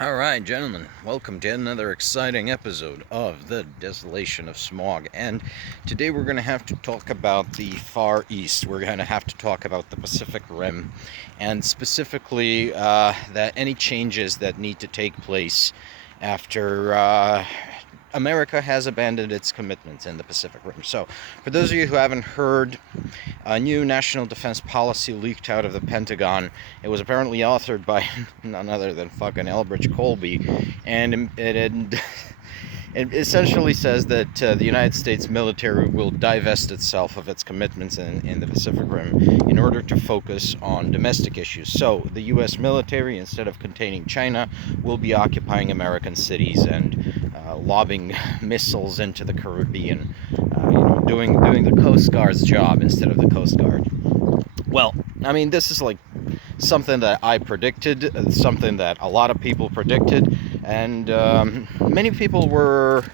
Alright, gentlemen, welcome to another exciting episode of The Desolation of Smog. And today we're going to have to talk about the Far East. We're going to have to talk about the Pacific Rim, and specifically that any changes that need to take place after America has abandoned its commitments in the Pacific Rim. So, for those of you who haven't heard, a new national defense policy leaked out of the Pentagon. It was apparently authored by none other than fucking Elbridge Colby, and it essentially says that the United States military will divest itself of its commitments in the Pacific Rim in order to focus on domestic issues. So the U.S. military, instead of containing China, will be occupying American cities and lobbing missiles into the Caribbean, doing the Coast Guard's job instead of the Coast Guard. Well, I mean, this is like something that I predicted, something that a lot of people predicted, and many people were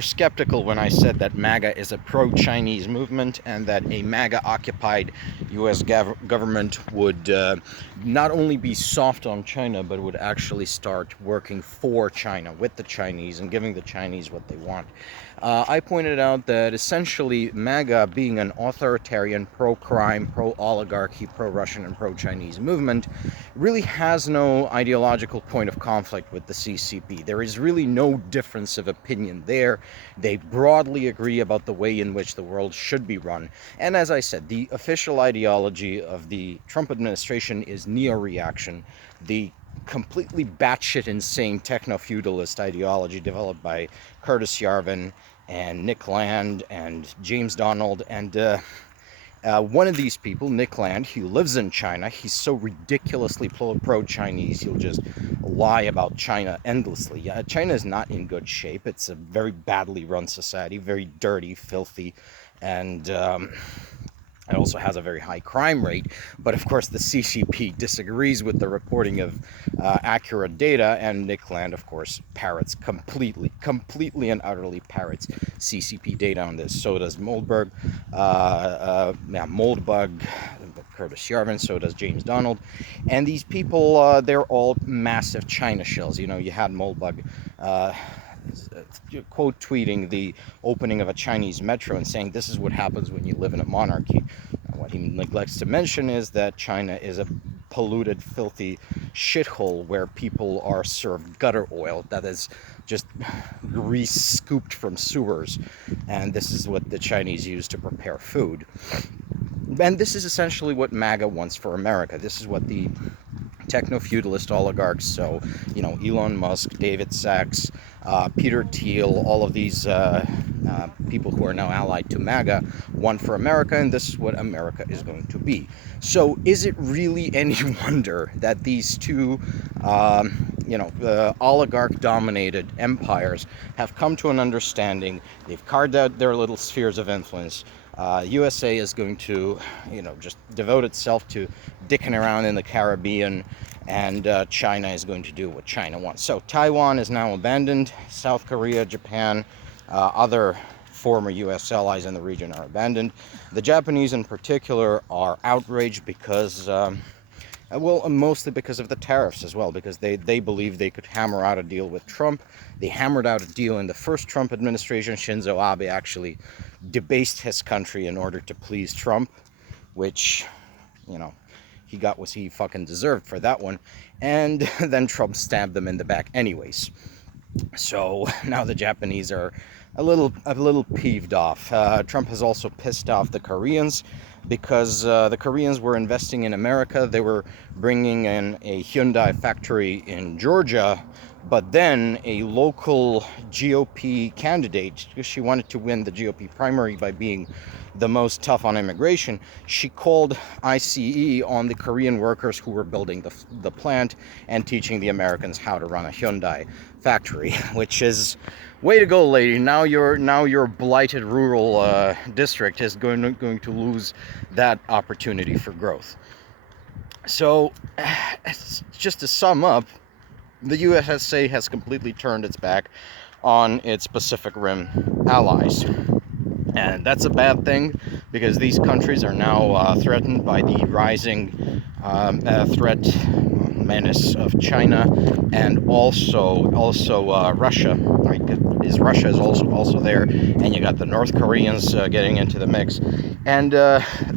skeptical when I said that MAGA is a pro-Chinese movement and that a MAGA-occupied U.S. government would not only be soft on China, but would actually start working for China, with the Chinese, and giving the Chinese what they want. I pointed out that essentially MAGA, being an authoritarian, pro-crime, pro-oligarchy, pro-Russian, and pro-Chinese movement, really has no ideological point of conflict with the CCP. There is really no difference of opinion there. They broadly agree about the way in which the world should be run. And as I said, the official ideology of the Trump administration is neo-reaction. The completely batshit insane techno-feudalist ideology developed by Curtis Yarvin and Nick Land and James Donald. And one of these people, Nick Land, he lives in China. He's so ridiculously pro-Chinese, he'll just lie about China endlessly. China is not in good shape. It's a very badly run society, very dirty, filthy, and it also has a very high crime rate. But of course, the CCP disagrees with the reporting of accurate data, and Nick Land, of course, completely and utterly parrots CCP data on this. So does Moldbug, Curtis Yarvin, so does James Donald. And these people, they're all massive China shells. You know, you had Moldbug quote tweeting the opening of a Chinese metro and saying this is what happens when you live in a monarchy. What he neglects to mention is that China is a polluted, filthy shithole where people are served gutter oil that is just grease scooped from sewers, and this is what the Chinese use to prepare food. And this is essentially what MAGA wants for America. This is what the techno-feudalist oligarchs, so, you know, Elon Musk, David Sachs, Peter Thiel, all of these people who are now allied to MAGA want for America, and this is what America is going to be. So is it really any wonder that these two oligarch-dominated empires have come to an understanding? They've carved out their little spheres of influence. USA is going to, just devote itself to dicking around in the Caribbean, and China is going to do what China wants. So Taiwan is now abandoned. South Korea, Japan, other former U.S. allies in the region are abandoned. The Japanese in particular are outraged because mostly because of the tariffs as well, because they believe they could hammer out a deal with Trump. They hammered out a deal in the first Trump administration. Shinzo Abe actually debased his country in order to please Trump, which, he got what he fucking deserved for that one. And then Trump stabbed them in the back anyways. So now the Japanese are a little peeved off. Trump has also pissed off the Koreans because the Koreans were investing in America. They were bringing in a Hyundai factory in Georgia, but then a local GOP candidate, because she wanted to win the GOP primary by being the most tough on immigration, she called ICE on the Korean workers who were building the plant and teaching the Americans how to run a Hyundai factory, which is way to go, lady. Now your blighted rural district is going to lose that opportunity for growth. So, just to sum up, the USA has completely turned its back on its Pacific Rim allies. And that's a bad thing, because these countries are now threatened by the rising threat, menace of China, and also Russia. Right, Russia is also there, and you got the North Koreans getting into the mix. And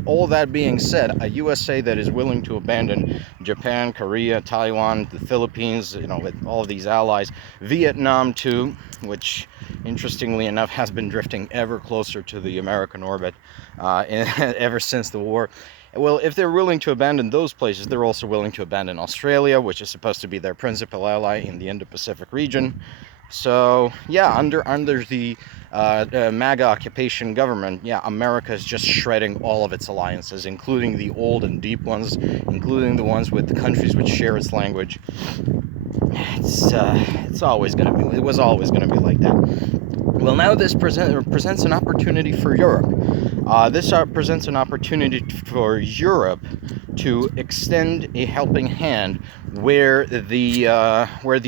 all that being said, a USA that is willing to abandon Japan, Korea, Taiwan, the Philippines, with all of these allies, Vietnam too, which interestingly enough has been drifting ever closer to the American orbit ever since the war. Well, if they're willing to abandon those places, they're also willing to abandon Australia, which is supposed to be their principal ally in the Indo-Pacific region. So yeah, under the MAGA occupation government, yeah, America is just shredding all of its alliances, including the old and deep ones, including the ones with the countries which share its language. It's always going to be. It was always going to be like that. Well, now this presents an opportunity for Europe. This presents an opportunity for Europe to extend a helping hand where the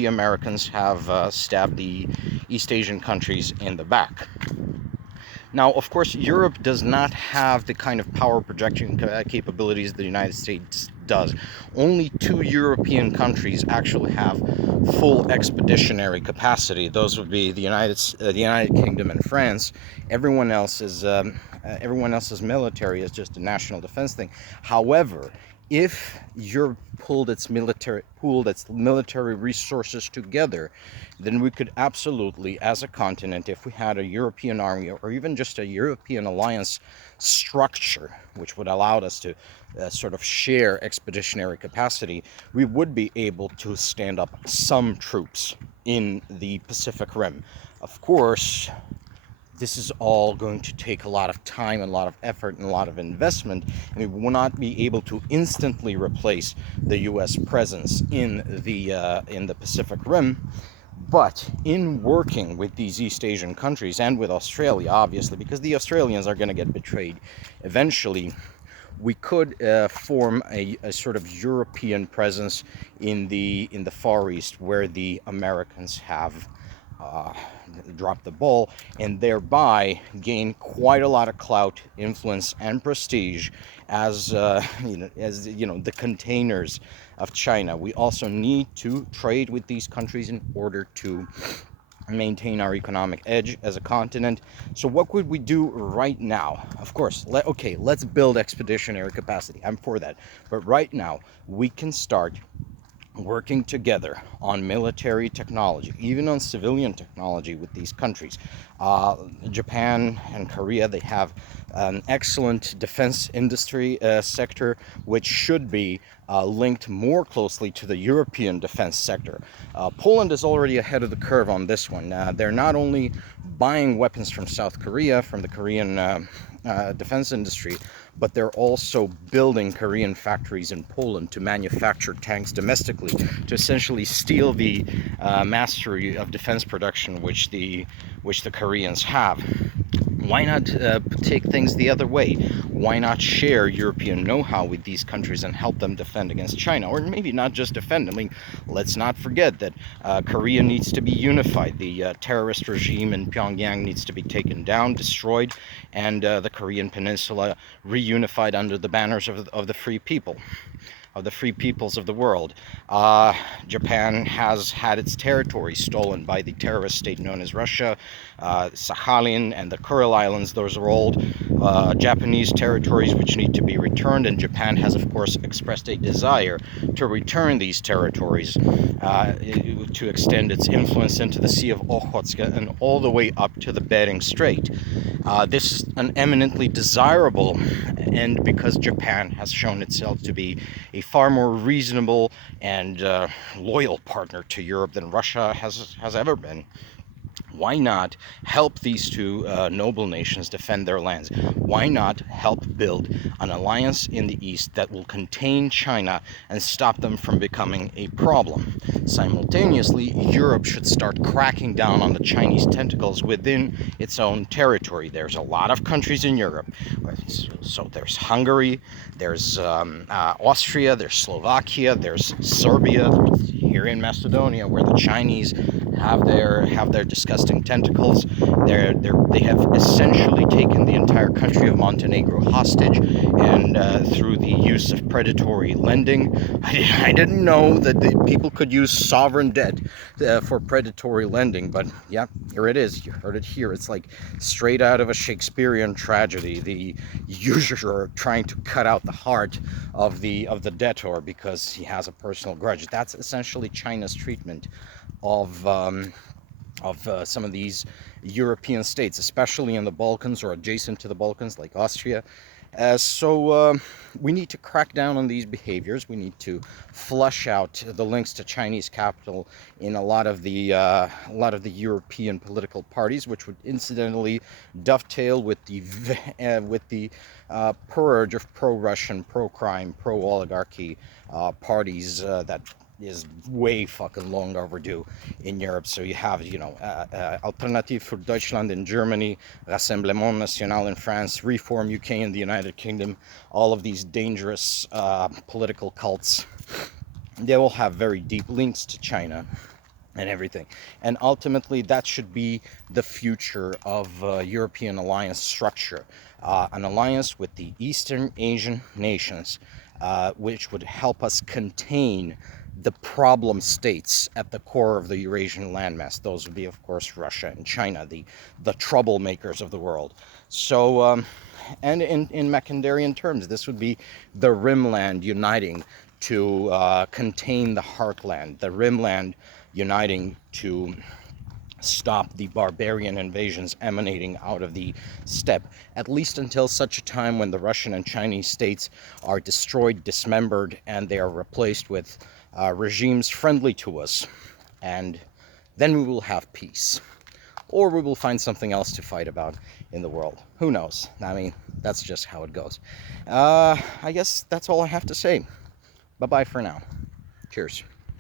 Americans have stabbed the East Asian countries in the back. Now, of course, Europe does not have the kind of power projection capabilities the United States does. Only 2 European countries actually have full expeditionary capacity. Those would be the United Kingdom and France. Everyone else's military is just a national defense thing. However, if Europe pooled its military resources together, then we could absolutely, as a continent, if we had a European army or even just a European alliance structure, which would allow us to sort of share expeditionary capacity, we would be able to stand up some troops in the Pacific Rim. Of course, this is all going to take a lot of time and a lot of effort and a lot of investment, and we will not be able to instantly replace the U.S. presence in the Pacific Rim. But in working with these East Asian countries and with Australia, obviously, because the Australians are going to get betrayed eventually, we could form a sort of European presence in the Far East, where the Americans have drop the ball, and thereby gain quite a lot of clout, influence, and prestige as the containers of China. We also need to trade with these countries in order to maintain our economic edge as a continent. So what could we do right now? Of course, let's build expeditionary capacity. I'm for that. But right now, we can start working together on military technology, even on civilian technology with these countries. Japan and Korea, they have an excellent defense industry sector, which should be linked more closely to the European defense sector. Poland is already ahead of the curve on this one. They're not only buying weapons from South Korea, from the Korean defense industry, but they're also building Korean factories in Poland to manufacture tanks domestically, to essentially steal the mastery of defense production which the Koreans have. Why not take things the other way? Why not share European know-how with these countries and help them defend against China? Or maybe not just defend. I mean, let's not forget that Korea needs to be unified. The terrorist regime in Pyongyang needs to be taken down, destroyed, and the Korean peninsula reunified under the banners of the free people. Of the free peoples of the world. Japan has had its territory stolen by the terrorist state known as Russia. Sakhalin and the Kuril Islands, those are old Japanese territories which need to be returned, and Japan has of course expressed a desire to return these territories, to extend its influence into the Sea of Okhotsk and all the way up to the Bering Strait. This is an eminently desirable end because Japan has shown itself to be a far more reasonable and loyal partner to Europe than Russia has ever been. Why not help these two noble nations defend their lands? Why not help build an alliance in the East that will contain China and stop them from becoming a problem? Simultaneously, Europe should start cracking down on the Chinese tentacles within its own territory. There's a lot of countries in Europe. So there's Hungary, there's Austria, there's Slovakia, there's Serbia, there's here in Macedonia, where the Chinese have their disgusting tentacles. They have essentially taken the entire country of Montenegro hostage, and through the use of predatory lending. I didn't know that the people could use sovereign debt for predatory lending, but yeah, here it is. You heard it here. It's like straight out of a Shakespearean tragedy. The usurer trying to cut out the heart of the debtor because he has a personal grudge. That's essentially China's treatment of some of these European states, especially in the Balkans or adjacent to the Balkans, like Austria. So we need to crack down on these behaviors. We need to flush out the links to Chinese capital in a lot of the European political parties, which would incidentally dovetail with the purge of pro-Russian, pro-crime, pro-oligarchy parties that is way fucking long overdue in Europe. So you have, Alternative für Deutschland in Germany, Rassemblement National in France, Reform UK in the United Kingdom. All of these dangerous political cults, they all have very deep links to China and everything. And ultimately, that should be the future of European alliance structure. An alliance with the Eastern Asian nations, which would help us contain the problem states at the core of the Eurasian landmass. Those would be, of course, Russia and China, the troublemakers of the world. So, and in Macandarian terms, this would be the Rimland uniting to contain the Heartland, the Rimland uniting to stop the barbarian invasions emanating out of the steppe, at least until such a time when the Russian and Chinese states are destroyed, dismembered, and they are replaced with regimes friendly to us. And then we will have peace. Or we will find something else to fight about in the world. Who knows? I mean, that's just how it goes. I guess that's all I have to say. Bye-bye for now. Cheers.